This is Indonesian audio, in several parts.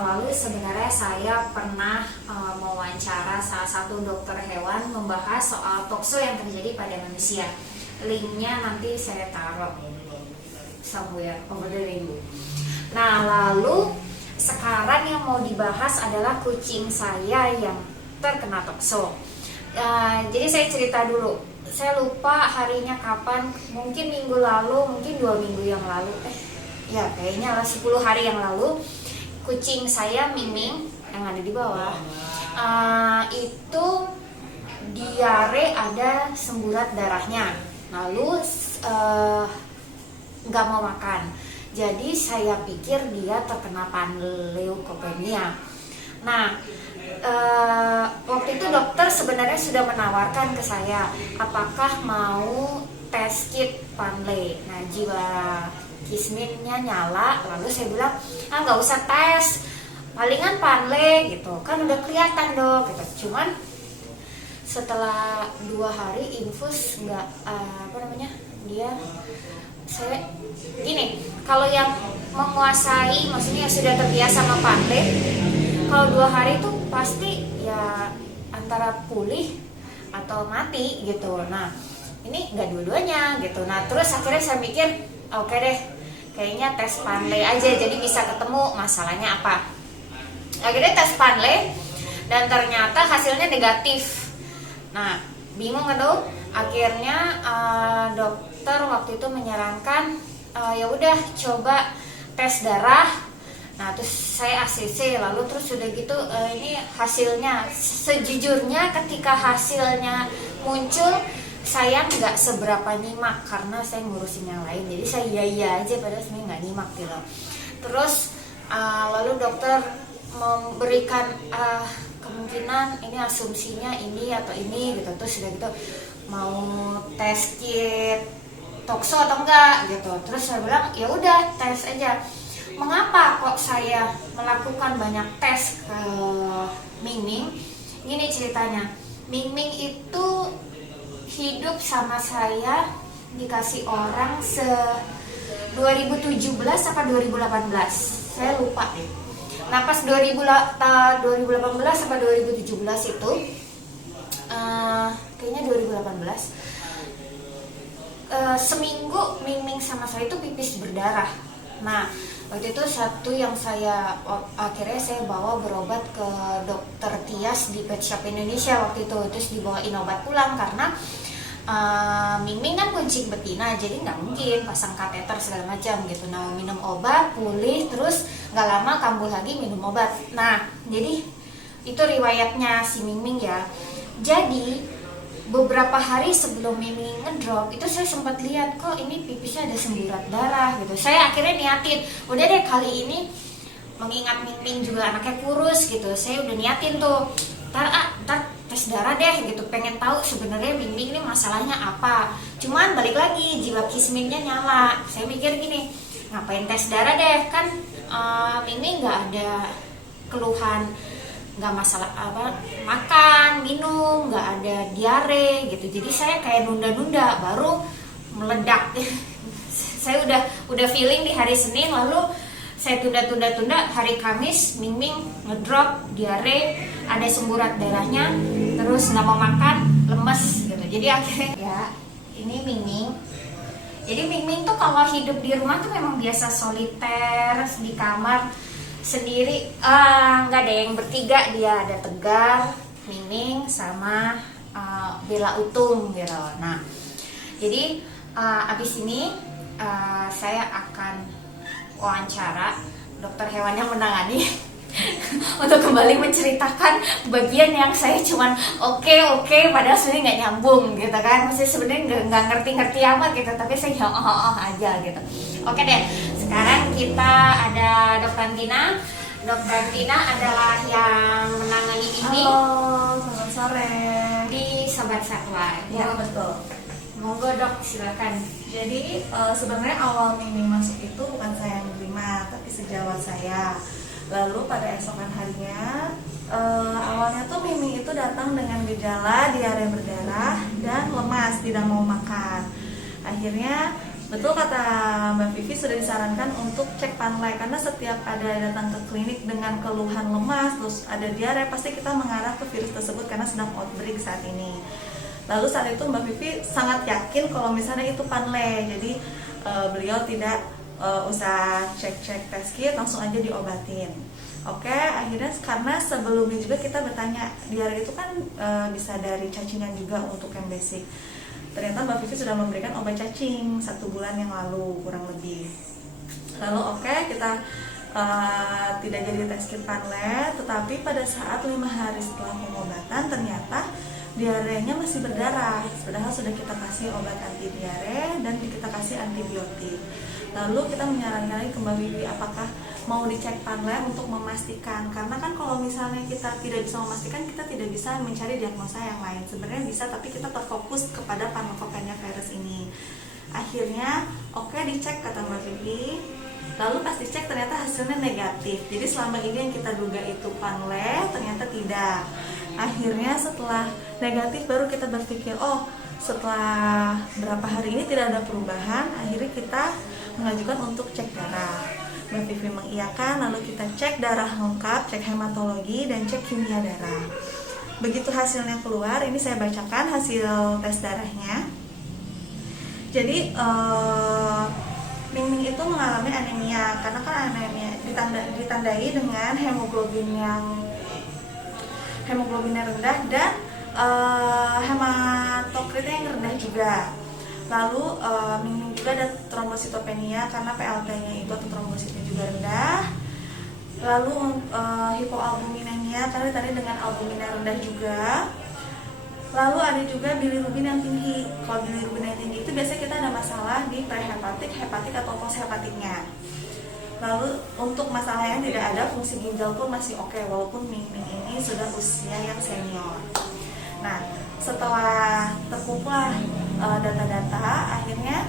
lalu sebenarnya saya pernah mewawancara salah satu dokter hewan membahas soal tokso yang terjadi pada manusia. Linknya nanti saya taruh somewhere over the rainbow. Nah, lalu sekarang yang mau dibahas adalah kucing saya yang terkena tokso. Jadi saya cerita dulu. Saya lupa harinya kapan, mungkin minggu lalu, mungkin 2 minggu yang lalu. Ya kayaknya lah 10 hari yang lalu. Kucing saya Miming yang ada di bawah itu diare, ada semburat darahnya, lalu nggak mau makan. Jadi saya pikir dia terkena panleukopenia. Nah, waktu itu dokter sebenarnya sudah menawarkan ke saya apakah mau tes kit panle. Nah, jiwa kisminnya nyala, lalu saya bilang nggak usah tes, palingan panle gitu kan udah kelihatan dok gitu. Cuman setelah 2 hari infus nggak dia saya gini, kalau yang menguasai maksudnya sudah terbiasa sama panle, kalau 2 hari itu pasti ya antara pulih atau mati gitu. Nah ini nggak dua-duanya gitu. Nah terus akhirnya saya mikir oke deh, kayaknya tes panle aja jadi bisa ketemu masalahnya apa. Akhirnya tes panle dan ternyata hasilnya negatif. Nah bingung kan tuh. Akhirnya dokter waktu itu menyarankan ya udah coba tes darah. Nah terus saya ACC, lalu terus udah gitu ini hasilnya. Sejujurnya ketika hasilnya muncul saya nggak seberapa nyimak karena saya ngurusin yang lain, jadi saya iya aja padahal sebenarnya nggak nyimak gitu. Terus lalu dokter memberikan kemungkinan ini asumsinya ini atau ini gitu. Terus udah gitu mau tes kit tokso atau enggak gitu. Terus saya bilang ya udah tes aja. Mengapa kok saya melakukan banyak tes ke Ming? Gini ceritanya, Ming itu hidup sama saya dikasih orang 2017 apa 2018 saya lupa deh. Nah pas 2018 apa 2017 itu kayaknya 2018 seminggu Ming sama saya itu pipis berdarah. Nah waktu itu satu yang akhirnya saya bawa berobat ke dokter Tias di Pet Shop Indonesia waktu itu. Terus dibawain obat pulang karena Ming kan kucing betina, jadi nggak mungkin pasang kateter segala macam gitu. Nah minum obat pulih, terus nggak lama kambuh lagi minum obat. Nah jadi itu riwayatnya si Ming ya. Jadi beberapa hari sebelum Ming ngedrop itu saya sempat lihat kok ini pipisnya ada semburat darah gitu. Saya akhirnya niatin, udah deh kali ini mengingat Ming juga anaknya kurus gitu, saya udah niatin tuh ntar tes darah deh gitu, pengen tahu sebenarnya Ming ini masalahnya apa. Cuman balik lagi jiwa kisminnya nyala. Saya mikir gini, ngapain tes darah deh, kan Ming nggak ada keluhan, nggak masalah makan minum, nggak ada diare gitu. Jadi saya kayak nunda-nunda, baru meledak. Saya udah feeling di hari Senin, lalu saya tunda hari Kamis Ming ngedrop, diare, ada semburat darahnya, terus nggak mau makan, lemes gitu. Jadi akhirnya ya ini Ming. Jadi Ming tuh kalau hidup di rumah tuh memang biasa soliter di kamar sendiri. Nggak ada yang bertiga, dia ada Tegar, Ming sama Bella Utung gitu. Nah jadi abis ini saya akan wawancara dokter hewan yang menangani untuk kembali menceritakan bagian yang saya cuman oke padahal sebenarnya nggak nyambung gitu kan. Maksudnya sebenarnya nggak ngerti amat gitu, tapi saya aja gitu. Oke deh, sekarang kita ada Dokter Tina. Dokter Tina adalah yang menangani ini. Halo, selamat sore Di Sobat Satwa. Ya betul. Monggo dok, silakan. Jadi sebenarnya awal Ming masuk itu bukan saya yang menerima, tapi sejawat saya. Lalu pada esokan harinya awalnya tuh Ming itu datang dengan gejala diare berdarah dan lemas, tidak mau makan. Akhirnya Betul kata Mbak Vivi, sudah disarankan untuk cek panle karena setiap ada datang ke klinik dengan keluhan lemas terus ada diare, pasti kita mengarah ke virus tersebut karena sedang outbreak saat ini. Lalu saat itu Mbak Vivi sangat yakin kalau misalnya itu panle, jadi beliau tidak usah cek-cek test kit, langsung aja diobatin. Oke, akhirnya karena sebelumnya juga kita bertanya, diare itu kan bisa dari cacingan juga untuk yang basic. Ternyata Mbak Vivi sudah memberikan obat cacing 1 bulan yang lalu kurang lebih. Lalu kita tidak jadi tes kit panle, tetapi pada saat 5 hari setelah pengobatan ternyata diarenya masih berdarah, padahal sudah kita kasih obat anti diare dan kita kasih antibiotik. Lalu kita menyarankan lagi ke Mbak Vivi apakah mau dicek panle untuk memastikan, karena kan kalau misalnya kita tidak bisa memastikan, kita tidak bisa mencari diagnosa yang lain. Sebenarnya bisa, tapi kita terfokus kepada pharmacopoeia virus ini. Akhirnya dicek kata Mbak Vivi. Lalu pas dicek ternyata hasilnya negatif. Jadi selama ini yang kita duga itu panle ternyata tidak. Akhirnya setelah negatif baru kita berpikir, setelah berapa hari ini tidak ada perubahan, akhirnya kita mengajukan untuk cek darah. Mbak Vivi mengiyakan, lalu kita cek darah lengkap, cek hematologi dan cek kimia darah. Begitu hasilnya keluar, ini saya bacakan hasil tes darahnya. Jadi Ming itu mengalami anemia, karena kan anemia ditandai dengan hemoglobinnya rendah dan hematokritnya yang rendah juga. Lalu Ming juga ada trombositopenia karena PLT-nya itu atau trombositnya juga rendah. Lalu hipoalbuminemia karena tadi dengan albuminnya rendah juga. Lalu ada juga bilirubin yang tinggi. Kalau bilirubin yang tinggi itu biasanya kita ada masalah di prehepatik, hepatik atau poshepatiknya. Lalu untuk masalah yang tidak ada, fungsi ginjal pun masih oke, walaupun Ming ini sudah usia yang senior. Nah, setelah terkumpul data-data, akhirnya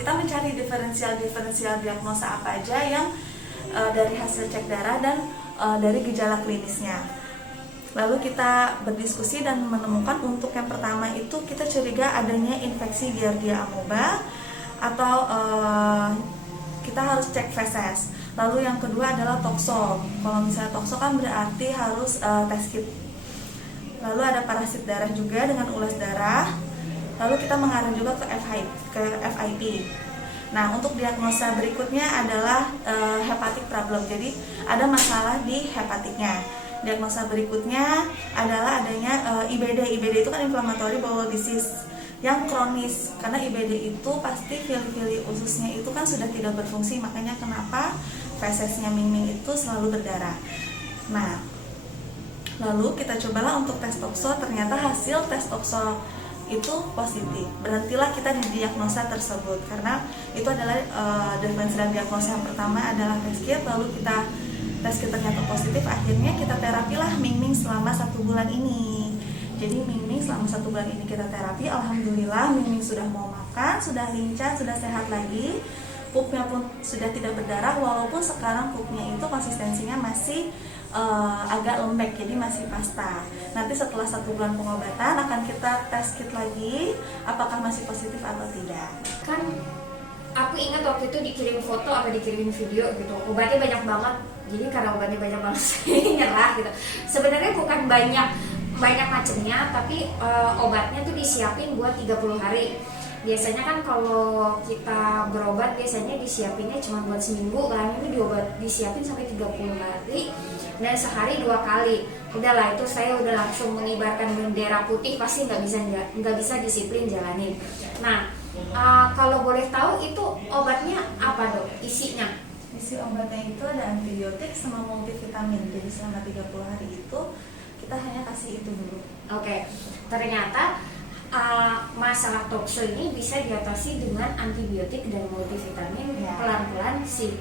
kita mencari diferensial diagnosa apa aja yang dari hasil cek darah dan dari gejala klinisnya. Lalu kita berdiskusi dan menemukan untuk yang pertama itu kita curiga adanya infeksi Giardia amoeba atau kita harus cek feses. Lalu yang kedua adalah tokso. Kalau misalnya tokso kan berarti harus tes kit. Lalu ada parasit darah juga dengan ulas darah. Lalu kita mengarah juga ke FIP. Nah, untuk diagnosa berikutnya adalah hepatic problem. Jadi ada masalah di hepatiknya. Diagnosa berikutnya adalah adanya IBD. IBD itu kan inflammatory bowel disease yang kronis. Karena IBD itu pasti fili-fili ususnya itu kan sudah tidak berfungsi, makanya kenapa fesesnya Ming itu selalu berdarah. Nah, lalu kita cobalah untuk tes tokso, ternyata hasil tes tokso itu positif. Berhentilah kita di diagnosa tersebut karena itu adalah diferensial diagnosa yang pertama adalah tes kit, lalu kita tes kit ternyata positif, akhirnya kita terapilah Ming selama 1 bulan ini. Jadi Ming selama 1 bulan ini kita terapi, alhamdulillah Ming sudah mau makan, sudah lincah, sudah sehat lagi. Pupnya pun sudah tidak berdarah, walaupun sekarang pupnya itu konsistensinya masih agak lembek, jadi masih pasta. Nanti setelah 1 bulan pengobatan akan kita tes kit lagi apakah masih positif atau tidak. Kan aku ingat waktu itu dikirim foto atau dikirim video gitu, obatnya banyak banget. Jadi karena obatnya banyak banget saya nyerah gitu. Sebenarnya bukan banyak macamnya, tapi obatnya tuh disiapin buat 30 hari. Biasanya kan kalau kita berobat biasanya disiapinnya cuma buat seminggu kan, ini disiapin sampai 30 hari dan sehari 2 kali. Udahlah, itu saya udah langsung mengibarkan bendera putih, pasti nggak bisa disiplin jalanin. Nah, kalau boleh tahu itu obatnya apa dok, isinya? Isi obatnya itu ada antibiotik sama multivitamin. Jadi selama 30 hari itu kita hanya kasih itu dulu. Oke. Ternyata masalah tokso ini bisa diatasi dengan antibiotik dan multivitamin. Ya. Pelan-pelan si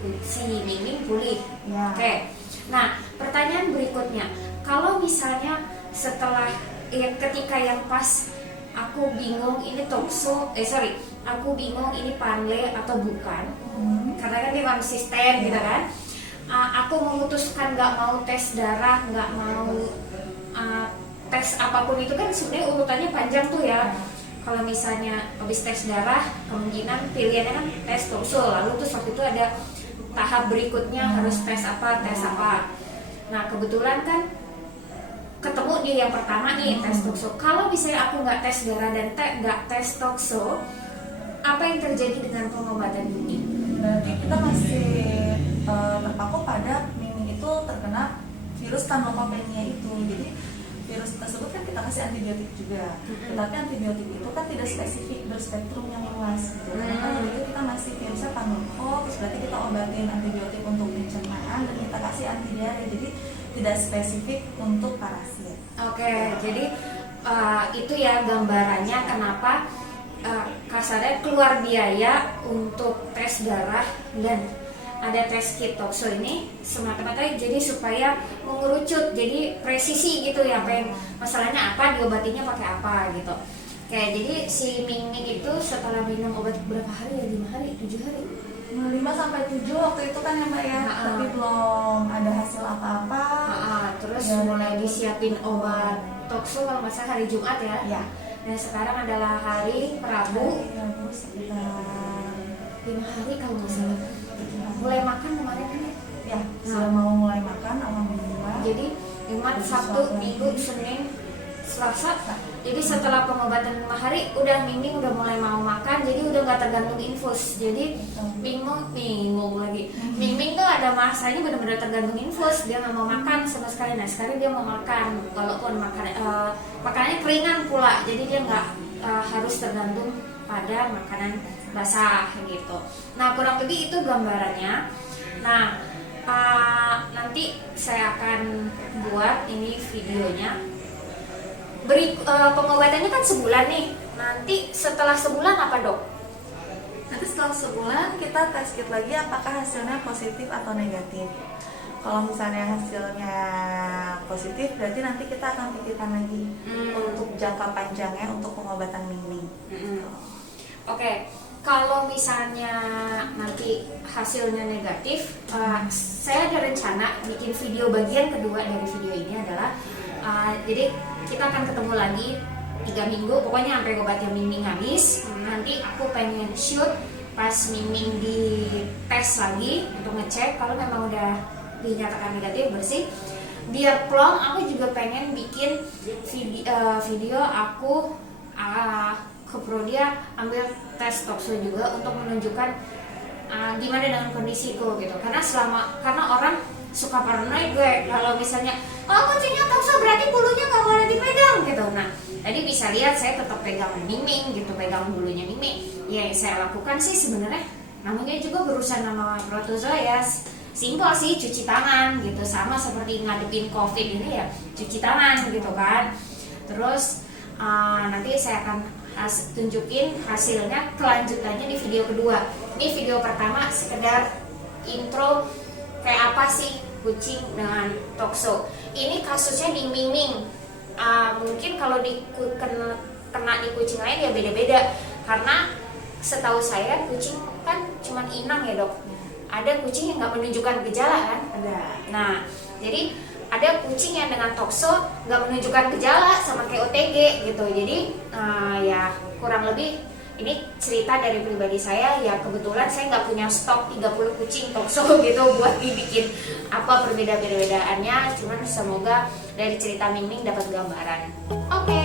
Ming pulih. Ya. Oke. Nah, pertanyaan berikutnya, kalau misalnya setelah ketika yang pas aku bingung ini tokso, aku bingung ini panle atau bukan, karena kan dia konsisten gitu kan. Aku memutuskan nggak mau tes darah, nggak mau tes apapun itu kan sebenarnya urutannya panjang tuh ya. kalau misalnya habis tes darah kemungkinan pilihannya kan tes tokso, lalu terus waktu itu ada tahap berikutnya harus tes apa. Nah kebetulan kan ketemu di yang pertama nih tes tokso. Kalau misalnya aku nggak tes darah dan nggak tes tokso, apa yang terjadi dengan pengobatan ini? Berarti kita masih terpaku pada Mingming itu terkena virus Thanatophorina itu. Jadi virus tersebut kan kita kasih antibiotik juga, tetapi antibiotik itu kan tidak spesifik, berspektrum yang luas gitu. Karena itu kita masih virusnya Thanatophorus, terus berarti kita obatin antibiotik untuk pencernaan dan kita kasih anti diare, jadi tidak spesifik untuk parasit. Oke, jadi itu ya gambarannya kenapa kasarnya keluar biaya untuk tes darah dan ada tes kit tokso ini semata-mata jadi supaya mengerucut, jadi presisi gitu ya, apa yang masalahnya apa, diobatinya pakai apa gitu. Oke, jadi si Mingming itu setelah minum obat berapa hari ya? 5 hari, 7 hari? 5-7 waktu itu kan ya Mbak ya, tapi belum ada hasil apa-apa. Terus Ya, mulai disiapin obat tokso kalau nggak salah hari Jumat ya. Ya. Dan sekarang adalah hari Rabu. Rabu sekitar 5 hari kalau nggak salah. Mulai makan kemarin kan ya? ya sudah mau mulai makan, alhamdulillah. Jadi Jumat, Sabtu, Minggu, Senin, Selasa. Jadi setelah pengobatan 5 hari udah Mingming udah mulai mau makan, jadi udah nggak tergantung infus. Jadi bingung lagi. Mingming tuh ada masanya benar-benar tergantung infus, dia nggak mau makan sama sekali. Nah sekarang dia mau makan, walaupun makanannya keringan pula, jadi dia nggak harus tergantung pada makanan basah gitu. Nah kurang lebih itu gambarannya. Nah nanti saya akan buat ini videonya. Pengobatannya kan sebulan nih. Nanti setelah sebulan apa dok? Nanti setelah sebulan kita tes kit lagi apakah hasilnya positif atau negatif. Kalau misalnya hasilnya positif, berarti nanti kita akan pikirkan lagi untuk jangka panjangnya untuk pengobatan Mingming. Oke, kalau misalnya nanti hasilnya negatif, saya ada rencana bikin video bagian kedua dari video ini adalah jadi kita akan ketemu lagi 3 minggu, pokoknya sampai obatnya Mingming habis. Nanti aku pengen shoot pas Mingming di tes lagi untuk ngecek kalau memang udah dinyatakan negatif bersih. Biar plong, aku juga pengen bikin video aku ke Prodia ambil tes tokso juga untuk menunjukkan gimana dengan kondisiku gitu. Karena orang suka paranoid gue kalau misalnya kucingnya tokso berarti bulunya nggak boleh dipegang gitu. Nah tadi bisa lihat saya tetap pegang Mingming gitu, pegang bulunya Mingming. Ya yang saya lakukan sih sebenarnya namanya juga berurusan sama protozoa ya, simpel sih, cuci tangan gitu, sama seperti ngadepin COVID ini ya cuci tangan gitu kan. Terus nanti saya akan tunjukin hasilnya kelanjutannya di video kedua. Ini video pertama sekedar intro kayak apa sih kucing dengan tokso. Ini kasusnya di Mingming. Mungkin kalau kena di kucing lain ya beda-beda. Karena setahu saya kucing kan cuma inang ya dok. Ada kucing yang nggak menunjukkan gejala kan? Ada. Nah, jadi ada kucing yang dengan tokso nggak menunjukkan gejala sama kayak OTG gitu. Jadi ya kurang lebih ini cerita dari pribadi saya, ya kebetulan saya nggak punya stok 30 kucing tokso gitu buat dibikin apa perbedaan-perbedaannya, cuman semoga dari cerita Mingming dapat gambaran. Oke.